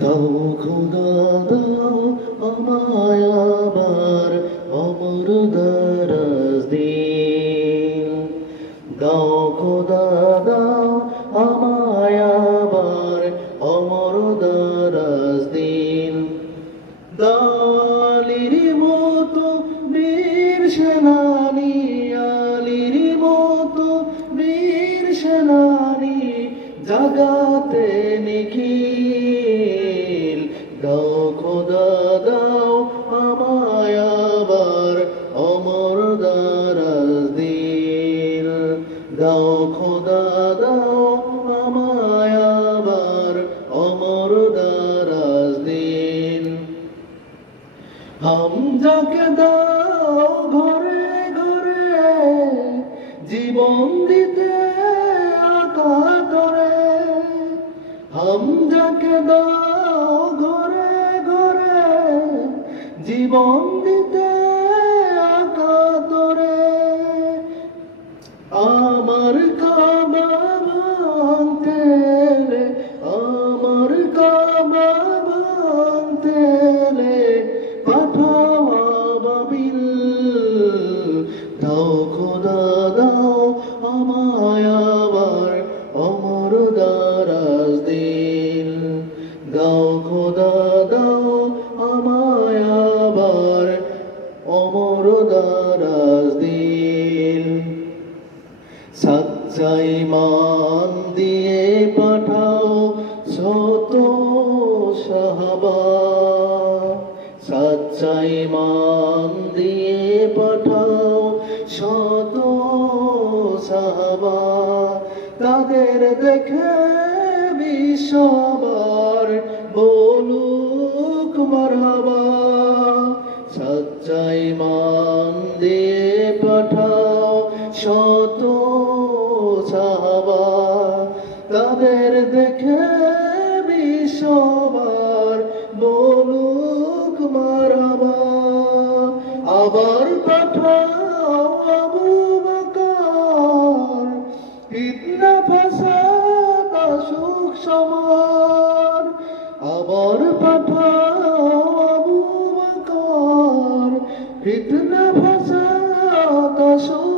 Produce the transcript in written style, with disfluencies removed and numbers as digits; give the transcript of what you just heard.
দাও খোদা দাও আমায় আবার অমর দারাজ দিন। দাও খোদা দাও আমায় আবার অমর দারাজ দিন। দালির মতো বীর সেনানী, আলির মতো বীর সেনানী, জাগাতে নিখিল। দাও খোদা দাও আমায় আবার অমর দারাজ দিন। দাও খোদা দাও আমায় আবার অমর দারাজ দিন। হামজাকে দাও ঘরে ঘরে জীবন দিতে আকাতরে। হামজাকে দাও ঘরে ঘরে জীবন দিতে আকাতরে। আমার কাবা ভাঙতে এলে, আমার কাবা ভাঙতে এলে পাঠাও আবাবিল। দাও খোদা দাও আমায় আবার অমর দারাজ দিন। দাও খোদা দাও আমায় আবার অমর দারাজ দিন। সাচ্চা ঈমান দিয়ে পাঠাও শত সাহাবা। সাচ্চা ঈমান দিয়ে পাঠাও শত সাহাবা। তাদের দেখে বিশ্ববার বলুক মারহাবা। সাচ্চা ঈমান দিয়ে পাঠাও শত সাহাবা। তাদের দেখে বিশ্ববার বলুক মারহাবা। আবার পাঠাও আবু বকর, ফিতনা ফাসাদ আসুক সবার। আবার পাঠাও আবু বকর, ফিতনা ফাসাদ আসুক